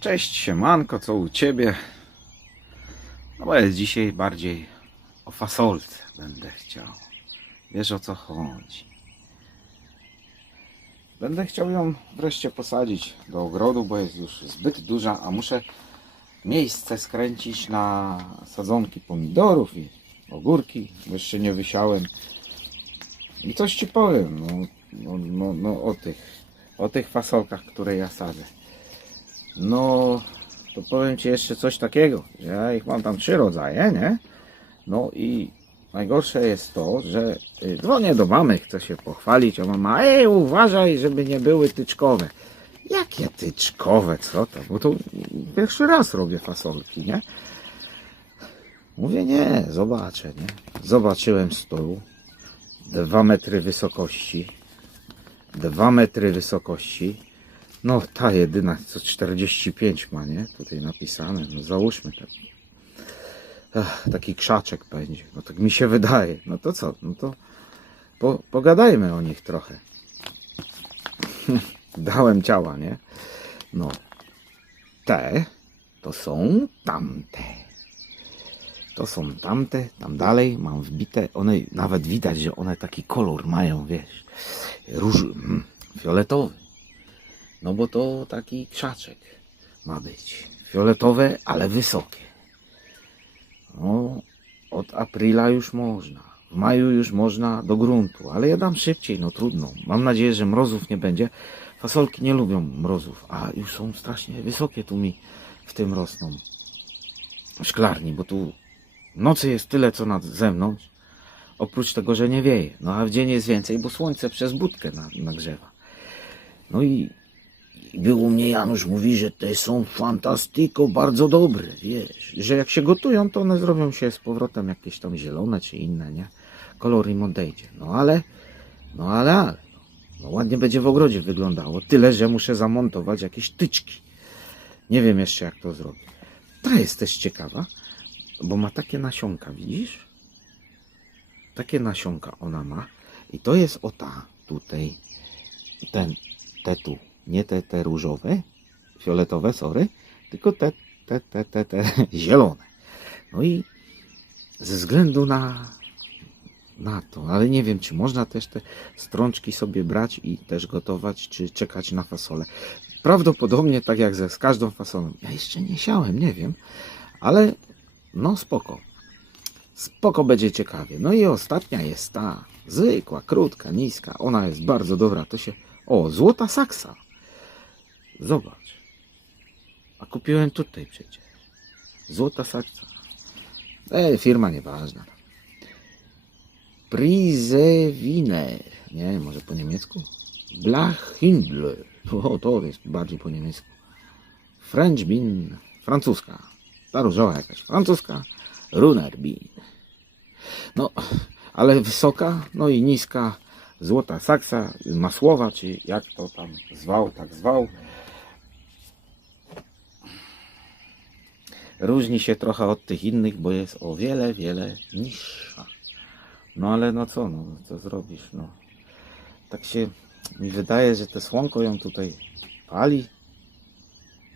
Cześć, siemanko, co u Ciebie? No bo jest dzisiaj bardziej o fasolce będę chciał. Wiesz o co chodzi. Będę chciał ją wreszcie posadzić do ogrodu, bo jest już zbyt duża, a muszę miejsce skręcić na sadzonki pomidorów i ogórki, jeszcze nie wysiałem. I coś Ci powiem, no, no, no, no o tych, o tych fasolkach, które ja sadzę. No, to powiem Ci jeszcze coś takiego, że ja ich mam tam trzy rodzaje, nie? No i najgorsze jest to, że y, dzwonię do mamy, chcę się pochwalić, a mama, ej, uważaj, żeby nie były tyczkowe. Jakie tyczkowe, co to? Bo to pierwszy raz robię fasolki, nie? Mówię, nie, zobaczę, nie? Zobaczyłem stół, dwa metry wysokości, dwa metry wysokości, no ta jedyna co 45 ma, nie? Tutaj napisane. No załóżmy tak. Taki krzaczek będzie. No tak mi się wydaje. No to co? No to po, pogadajmy o nich trochę. Dałem ciała, nie? No. Te to są tamte. To są tamte, tam dalej mam wbite. One nawet widać, że one taki kolor mają, wiesz. Róż, mm, fioletowy. No bo to taki krzaczek ma być. Fioletowe, ale wysokie. No, od aprila już można. W maju już można do gruntu, ale ja dam szybciej, no trudno. Mam nadzieję, że mrozów nie będzie. Fasolki nie lubią mrozów, a już są strasznie wysokie tu mi w tym rosną. Szklarni, bo tu nocy jest tyle co nad zewnątrz. Oprócz tego, że nie wieje. No a w dzień jest więcej, bo słońce przez budkę na- nagrzewa. No i i był u mnie Janusz, mówi, że te są fantastyko, bardzo dobre, wiesz, że jak się gotują, to one zrobią się z powrotem jakieś tam zielone czy inne, nie? Kolor im odejdzie. No ale, no ale, ale, no, no ładnie będzie w ogrodzie wyglądało. Tyle, że muszę zamontować jakieś tyczki. Nie wiem jeszcze jak to zrobię. Ta jest też ciekawa, bo ma takie nasionka, widzisz? Takie nasionka ona ma. I to jest o ta tutaj, ten, te tu nie te, te różowe, fioletowe, sorry, tylko te, te, te, te, te zielone. No i ze względu na, na to, ale nie wiem, czy można też te strączki sobie brać i też gotować, czy czekać na fasolę. Prawdopodobnie tak jak ze z każdą fasolą. Ja jeszcze nie siałem, nie wiem, ale no spoko. Spoko będzie ciekawie. No i ostatnia jest ta, zwykła, krótka, niska. Ona jest bardzo dobra. To się, o, złota saksa. Zobacz. A kupiłem tutaj przecież. Złota saksa. Ej, firma nieważna. Prizewiner. Nie, może po niemiecku? Blachhindler. O, to jest bardziej po niemiecku. French bean. Francuska. Ta różowa jakaś francuska. Runner bean. No, ale wysoka, no i niska. Złota saksa, masłowa, czy jak to tam zwał, tak zwał. Różni się trochę od tych innych, bo jest o wiele, wiele niższa. No ale no co, no co zrobisz, no. Tak się mi wydaje, że te słonko ją tutaj pali.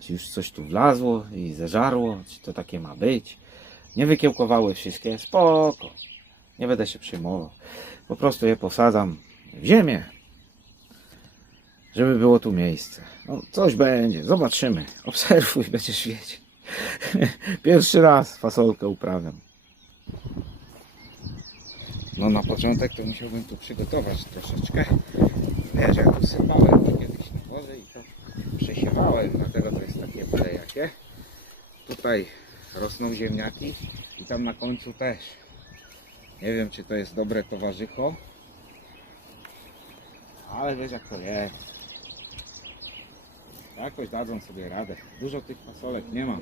Czy już coś tu wlazło i zeżarło, czy to takie ma być. Nie wykiełkowały wszystkie, spoko. Nie będę się przejmował. Po prostu je posadzam w ziemię, żeby było tu miejsce. No, coś będzie, zobaczymy. Obserwuj, będziesz wiedzieć. Pierwszy raz fasolkę uprawiam. No na początek to musiałbym tu przygotować troszeczkę. Wiesz, ja tu sypałem to kiedyś na wozy i to przesiewałem, dlatego to jest takie byle jakie. Tutaj rosną ziemniaki i tam na końcu też. Nie wiem, czy to jest dobre towarzycho, ale wiesz jak to jest. Tako je dađan se da je rade. Dužo ti pa.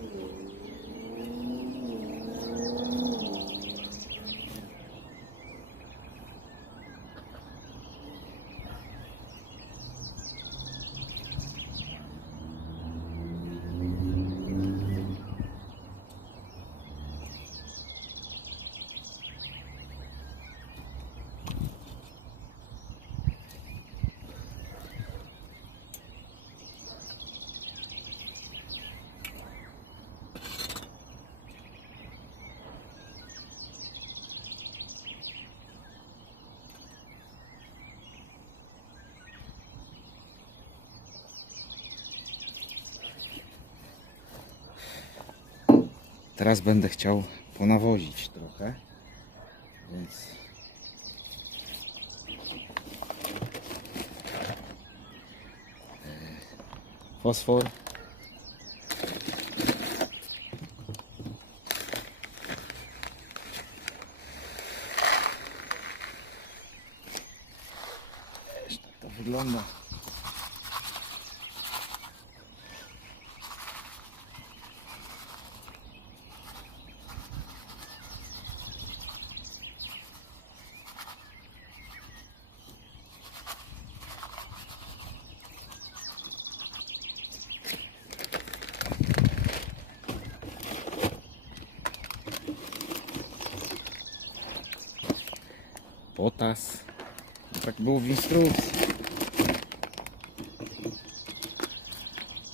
Teraz będę chciał ponawozić trochę. Więc E, fosfor. Wiesz, tak to wygląda. No tak było w instrukcji.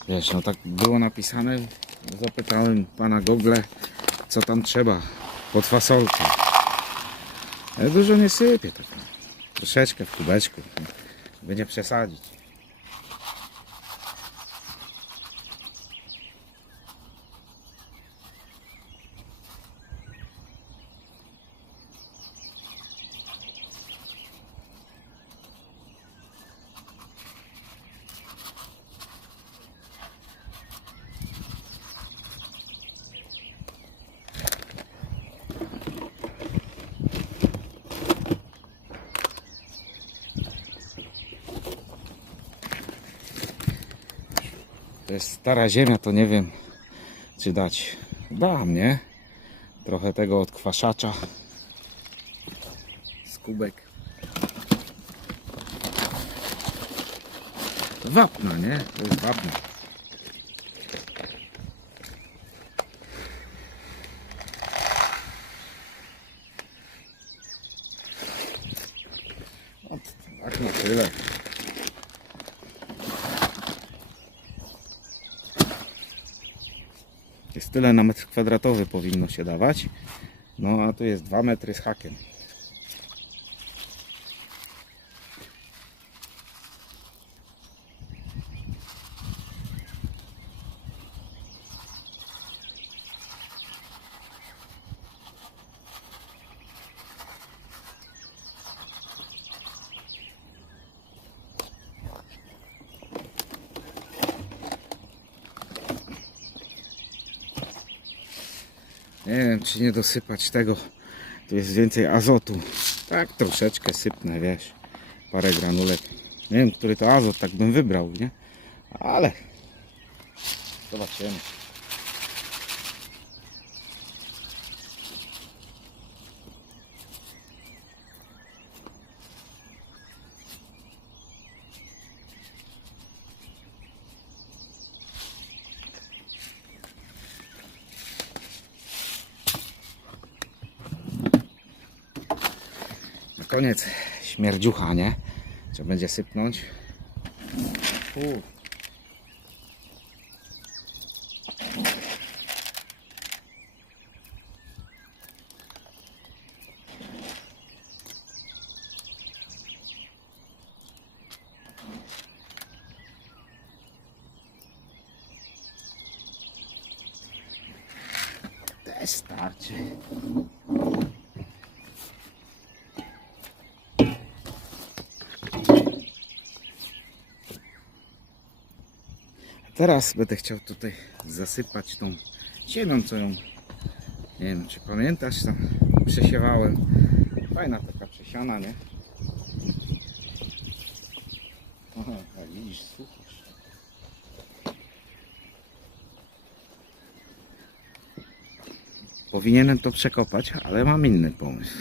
Wiesz, no tak było napisane. Zapytałem pana Google, co tam trzeba pod fasolkę. Ale dużo nie sypie tak. Troszeczkę w kubeczku. Będzie przesadzić. To jest stara ziemia, to nie wiem, czy dać. Dam, nie? Trochę tego odkwaszacza. Z kubek. Wapna, nie? To jest wapno. No, tak na tyle. Jest tyle na metr kwadratowy powinno się dawać. No a tu jest 2 metry z hakiem. Czy nie dosypać tego. Tu jest więcej azotu. Tak, troszeczkę sypnę, wiesz. Parę granulek. Nie wiem, który to azot tak bym wybrał, nie? Ale zobaczymy. Koniec śmierdziucha, nie? Trzeba będzie sypnąć. Też starczy. Teraz będę chciał tutaj zasypać tą ziemią, co ją, nie wiem czy pamiętasz, tam przesiewałem. Fajna taka przesiana, nie? Aha, a widzisz, słuchasz. Powinienem to przekopać, ale mam inny pomysł.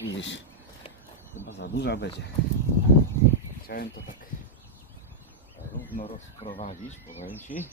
Widzisz, chyba za duża będzie. Chciałem to tak równo rozprowadzić, powiem Ci.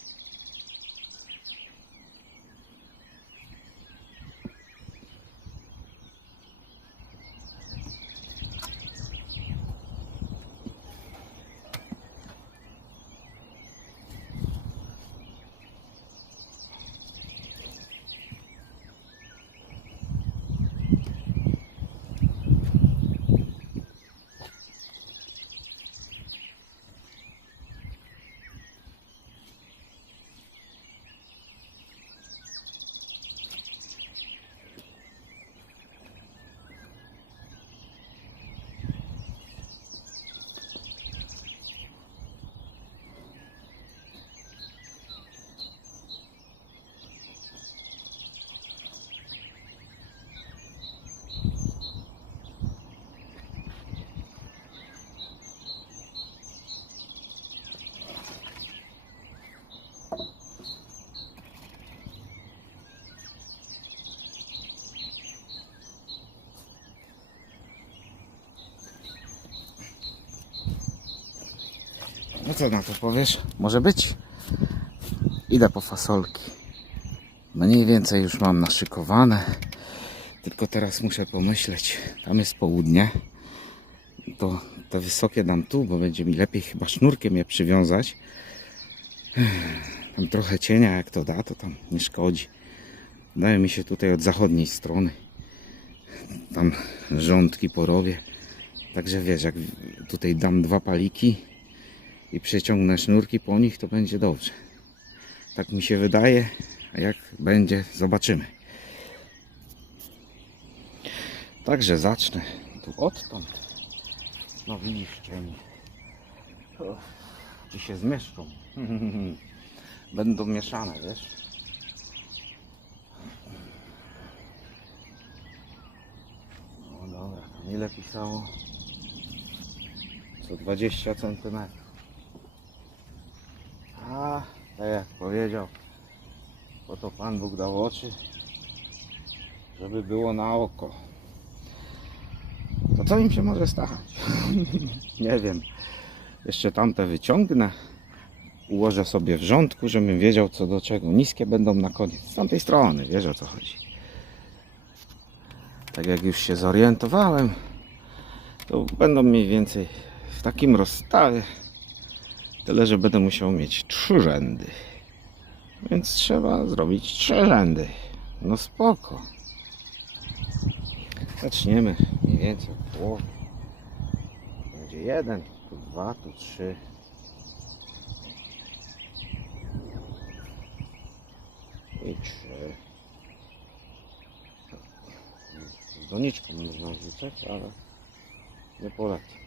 Co na to powiesz? Może być? Idę po fasolki. Mniej więcej już mam naszykowane. Tylko teraz muszę pomyśleć. Tam jest południe. To te wysokie dam tu, bo będzie mi lepiej chyba sznurkiem je przywiązać. Tam trochę cienia jak to da, to tam nie szkodzi. Daje mi się tutaj od zachodniej strony. Tam rządki porobię. Także wiesz, jak tutaj dam dwa paliki, i przeciągnę sznurki po nich, to będzie dobrze. Tak mi się wydaje, a jak będzie, zobaczymy. Także zacznę tu odtąd. No widzisz, mi. Czy się zmieszczą? Będą mieszane, wiesz? No dobra, tam ile pisało? Co 20 centymetrów. A, tak jak powiedział, bo to Pan Bóg dał oczy, żeby było na oko. To co im się może stać? Nie wiem. Jeszcze tamte wyciągnę. Ułożę sobie w rządku, żebym wiedział co do czego. Niskie będą na koniec. Z tamtej strony, wiesz o co chodzi. Tak jak już się zorientowałem, to będą mniej więcej w takim rozstawie. Tyle, że będę musiał mieć trzy rzędy. Więc trzeba zrobić trzy rzędy. No spoko. Zaczniemy mniej więcej od połowy. Będzie jeden, tu dwa, tu trzy. I trzy. Z doniczką można wrzucać, ale nie polecam.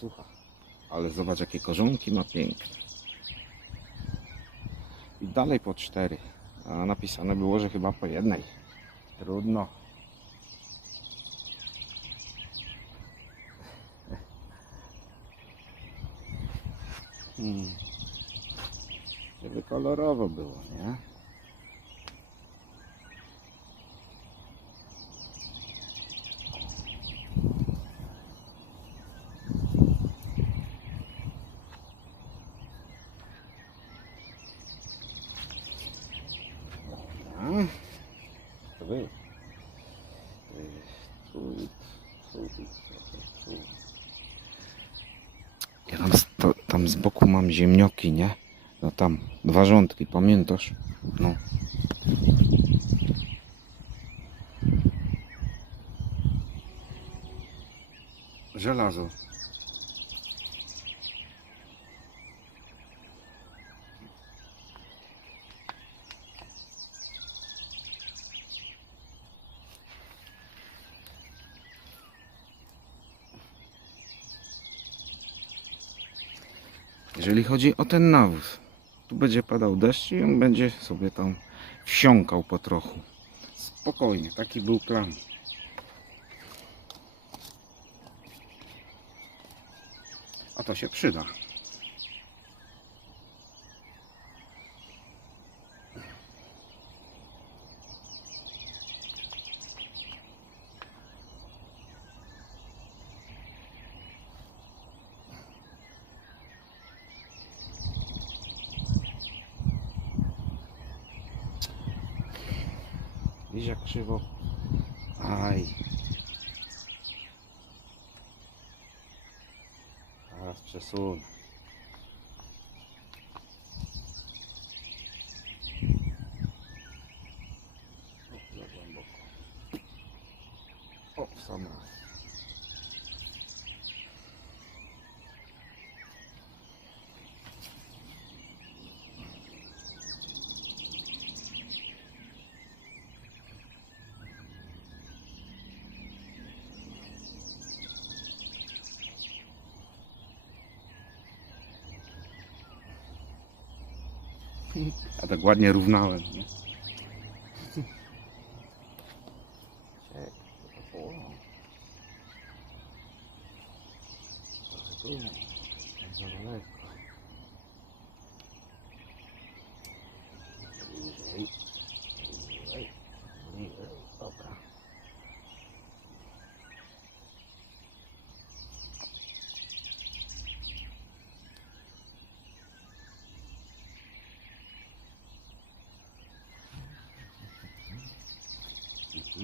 Słucha. Ale zobacz, jakie korzonki ma piękne. I dalej po cztery. A napisane było, że chyba po jednej. Trudno. Hmm. Żeby kolorowo było, nie? A, to był. Tu, i tu, i trochę tu. Ja tam, z- to, tam z boku mam ziemnioki, nie? No tam, dwa rządki, pamiętasz? No. Żelazo. Jeżeli chodzi o ten nawóz, tu będzie padał deszcz i on będzie sobie tam wsiąkał po trochu. Spokojnie, taki był plan. A to się przyda. Widzisz jak krzywo? Aj. Teraz przesunę. O, za A tak ładnie równałem, nie?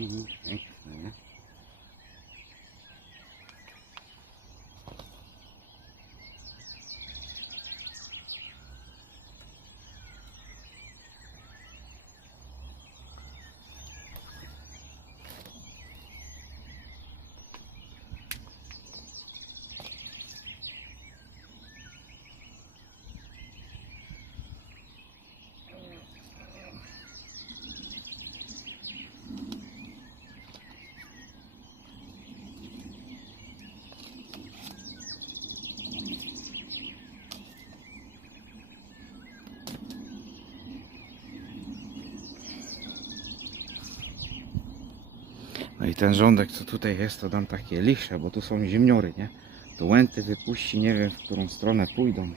mm-hmm. Ten rządek, co tutaj jest, to dam takie lichsze, bo tu są ziemniory, nie? To łęty wypuści, nie wiem w którą stronę pójdą.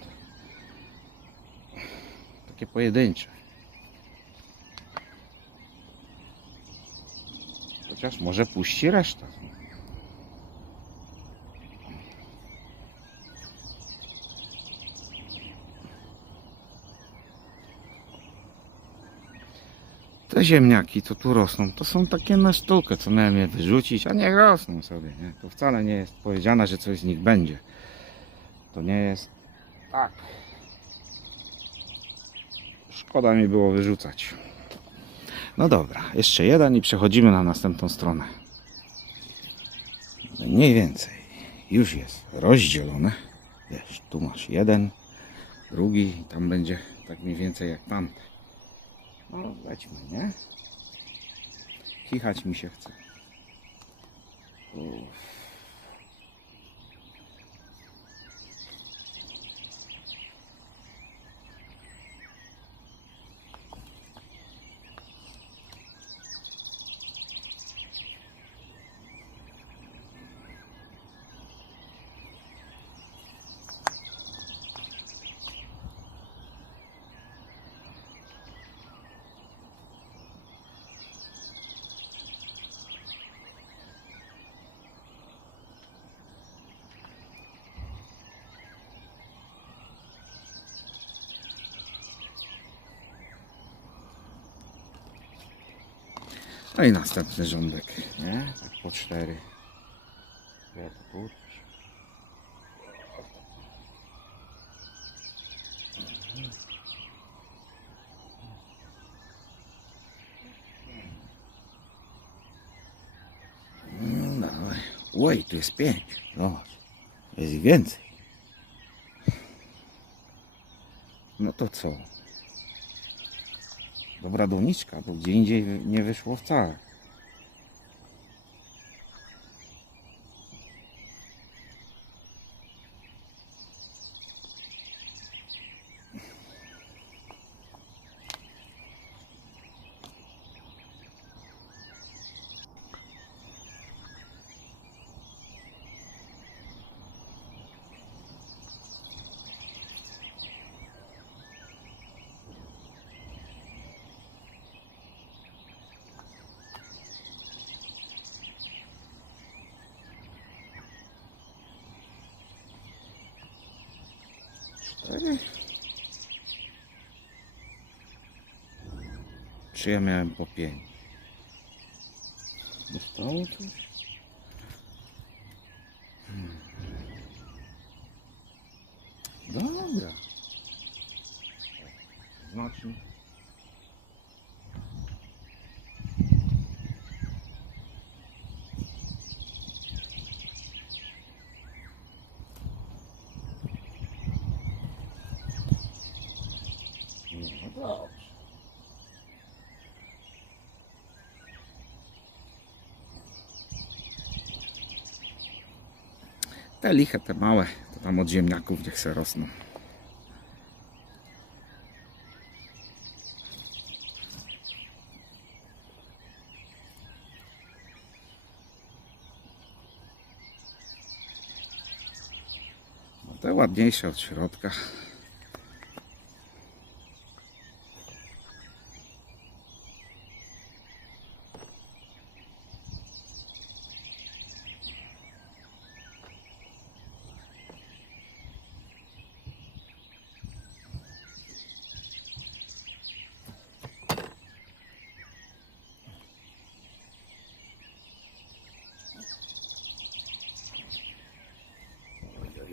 Takie pojedyncze. Chociaż może puści resztę. Ziemniaki, co tu rosną, to są takie na sztukę, co miałem je wyrzucić, a niech rosną sobie. Nie? To wcale nie jest powiedziane, że coś z nich będzie. To nie jest tak. Szkoda mi było wyrzucać. No dobra, jeszcze jeden i przechodzimy na następną stronę. Mniej więcej już jest rozdzielone. Wiesz, tu masz jeden, drugi tam będzie tak mniej więcej jak tamte. No, lećmy, nie? Kichać mi się chce. Uff. No i następny rządek, nie? Tak po cztery. No dawaj. Oj, tu jest pięć. Zobacz. Jest ich więcej. No to co? Dobra doniczka, bo gdzie indziej nie wyszło wcale. Czy ja miałem po pięć? Dostało coś? Te liche, te małe, to tam od ziemniaków niech se rosną. No te ładniejsze od środka.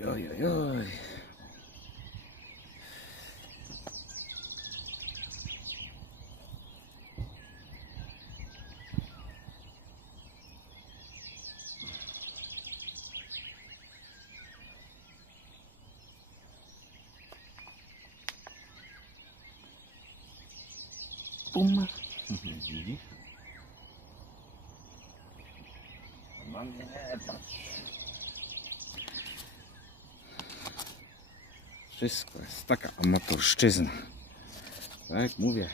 Oj, oj, oj, oj. Pum. Widzisz? Na mnie nie patrz. Wszystko jest taka amatorszczyzna. Tak jak mówię,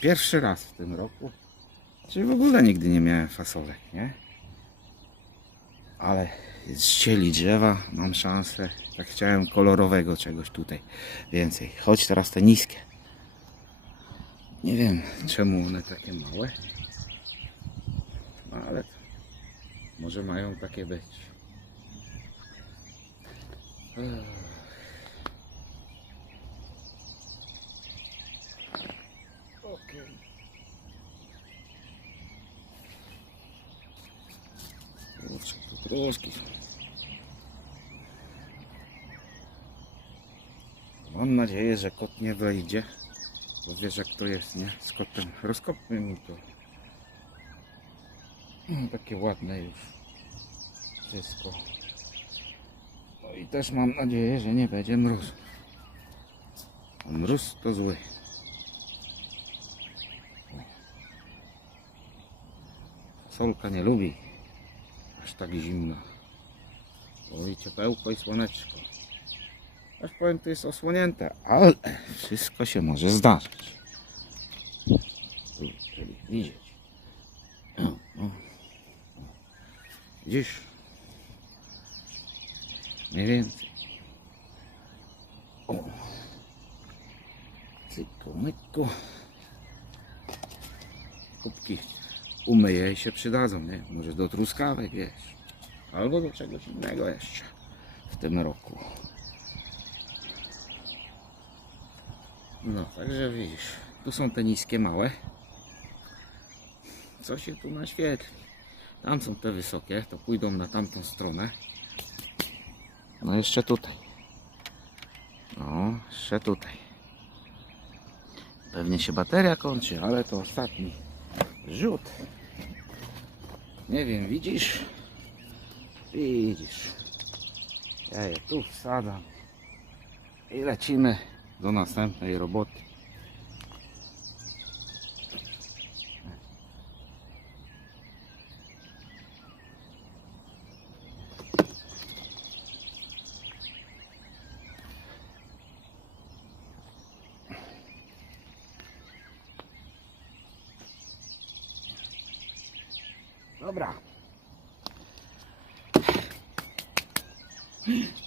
pierwszy raz w tym roku, czyli w ogóle nigdy nie miałem fasolek, nie? Ale ścieli drzewa, mam szansę. Tak chciałem kolorowego czegoś tutaj więcej. Choć teraz te niskie. Nie wiem czemu one takie małe. No ale może mają takie być. Troszki są. Mam nadzieję, że kot nie wejdzie. Bo wiesz jak to jest, nie? Z kotem. Rozkopmy mi to. Mm, Takie ładne już. Wszystko. No i też mam nadzieję, że nie będzie mróz. A mróz to zły. Solka nie lubi aż tak zimno. Oj, ciepełko i słoneczko. Aż powiem, to jest osłonięte, ale wszystko się może zdarzyć. Czyli widzieć. Widzisz? Mniej więcej. O. Cyku, umyję i się przydadzą, nie? Może do truskawek, wiesz. Albo do czegoś innego jeszcze w tym roku. No, także widzisz, tu są te niskie małe. Co się tu naświetli? Tam są te wysokie, to pójdą na tamtą stronę. No jeszcze tutaj. No, jeszcze tutaj. Pewnie się bateria kończy, ale to ostatni rzut. Nie wiem, widzisz? Widzisz. Ja je tu wsadzam. I lecimy do następnej roboty. Dobra.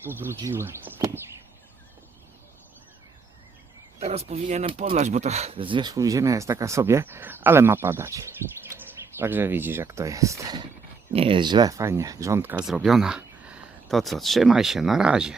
Pobrudziłem. Teraz powinienem podlać, bo to z ziemia jest taka sobie, ale ma padać. Także widzisz jak to jest. Nie jest źle, fajnie, grządka zrobiona. To co, trzymaj się, na razie.